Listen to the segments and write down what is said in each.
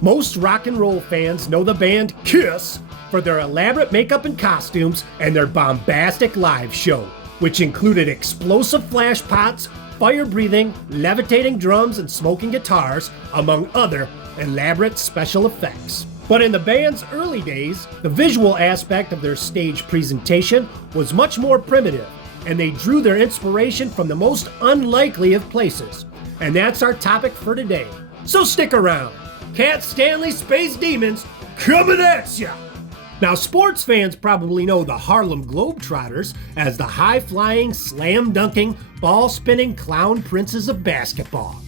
Most rock and roll fans know the band Kiss for their elaborate makeup and costumes and their bombastic live show, which included explosive flash pots, fire-breathing, levitating drums, and smoking guitars, among other elaborate special effects. But in the band's early days, the visual aspect of their stage presentation was much more primitive, and they drew their inspiration from the most unlikely of places. And that's our topic for today. So stick around. Cat Stanley Space Demons coming at ya! Now, sports fans probably know the Harlem Globetrotters as the high-flying, slam-dunking, ball-spinning clown princes of basketball.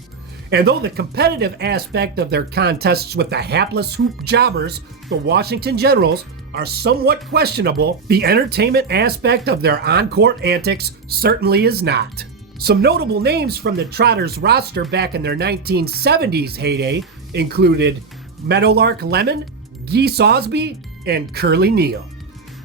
And though the competitive aspect of their contests with the hapless hoop jobbers, the Washington Generals, are somewhat questionable, the entertainment aspect of their on-court antics certainly is not. Some notable names from the Trotters roster back in their 1970s heyday included Meadowlark Lemon, Geese Osby, and Curly Neal.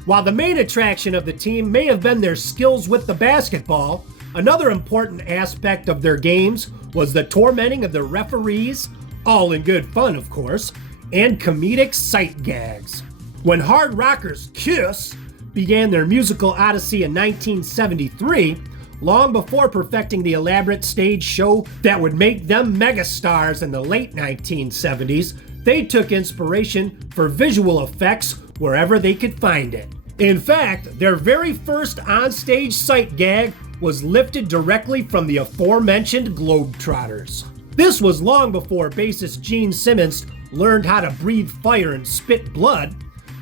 While the main attraction of the team may have been their skills with the basketball, another important aspect of their games was the tormenting of the referees, all in good fun of course, and comedic sight gags. When hard rockers Kiss began their musical odyssey in 1973, long before perfecting the elaborate stage show that would make them megastars in the late 1970s, they took inspiration for visual effects wherever they could find it. In fact, their very first onstage sight gag was lifted directly from the aforementioned Globetrotters. This was long before bassist Gene Simmons learned how to breathe fire and spit blood.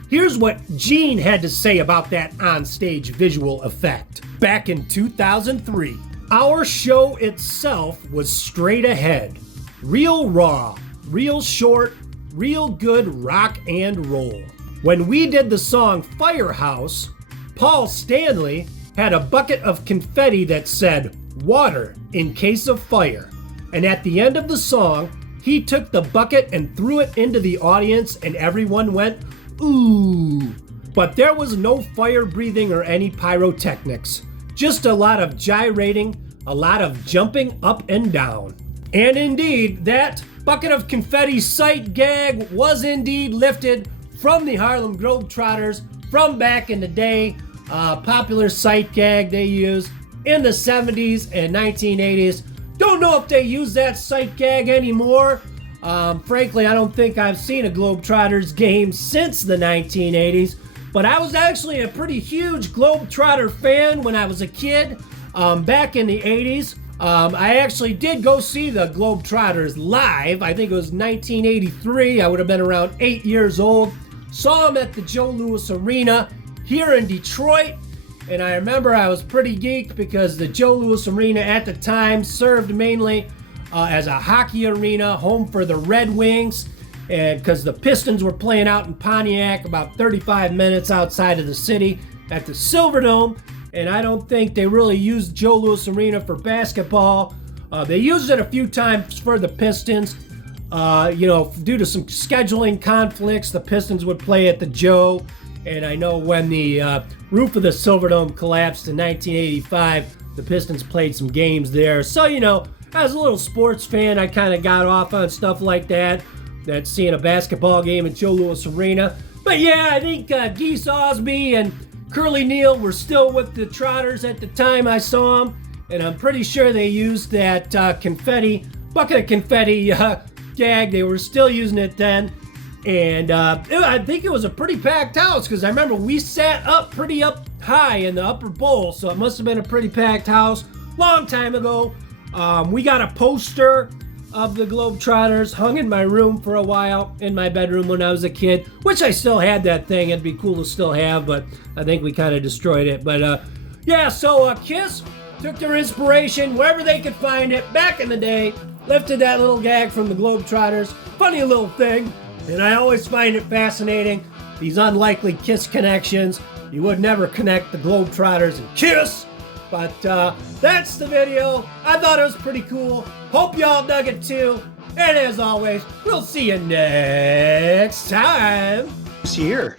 Here's what Gene had to say about that onstage visual effect. Back in 2003, our show itself was straight ahead. Real raw, real short, real good rock and roll. When we did the song Firehouse, Paul Stanley had a bucket of confetti that said, "Water in case of fire." And at the end of the song, he took the bucket and threw it into the audience and everyone went, "Ooh." But there was no fire breathing or any pyrotechnics. Just a lot of gyrating, a lot of jumping up and down. And indeed, that bucket of confetti sight gag was indeed lifted from the Harlem Globetrotters from back in the day. Popular sight gag they used in the 70s and 1980s. Don't know if they use that sight gag anymore. Frankly, I don't think I've seen a Globetrotters game since the 1980s. But I was actually a pretty huge Globetrotter fan when I was a kid back in the 80s. I actually did go see the Globetrotters live. I think it was 1983. I would have been around 8 years old. Saw them at the Joe Louis Arena here in Detroit. And I remember I was pretty geeked because the Joe Louis Arena at the time served mainly as a hockey arena, home for the Red Wings. And because the Pistons were playing out in Pontiac about 35 minutes outside of the city at the Silverdome. And I don't think they really used Joe Louis Arena for basketball. They used it a few times for the Pistons. Due to some scheduling conflicts, the Pistons would play at the Joe. And I know when the roof of the Silverdome collapsed in 1985, the Pistons played some games there. So, as a little sports fan, I kind of got off on stuff like that. That's seeing a basketball game at Joe Louis Arena. But yeah, I think Geese Osby and Curly Neal were still with the Trotters at the time I saw them. And I'm pretty sure they used that bucket of confetti gag. They were still using it then. And I think it was a pretty packed house because I remember we sat up pretty up high in the upper bowl. So it must have been a pretty packed house. Long time ago. We got a poster of the Globetrotters hung in my room for a while in my bedroom when I was a kid, which I still had that thing. It'd be cool to still have, but I think we kind of destroyed it. But so Kiss took their inspiration wherever they could find it back in the day, lifted that little gag from the Globetrotters. Funny little thing, and I always find it fascinating, these unlikely Kiss connections. You would never connect the Globetrotters and Kiss. But that's the video. I thought it was pretty cool. Hope y'all dug it too. And as always, we'll see you next time. See here.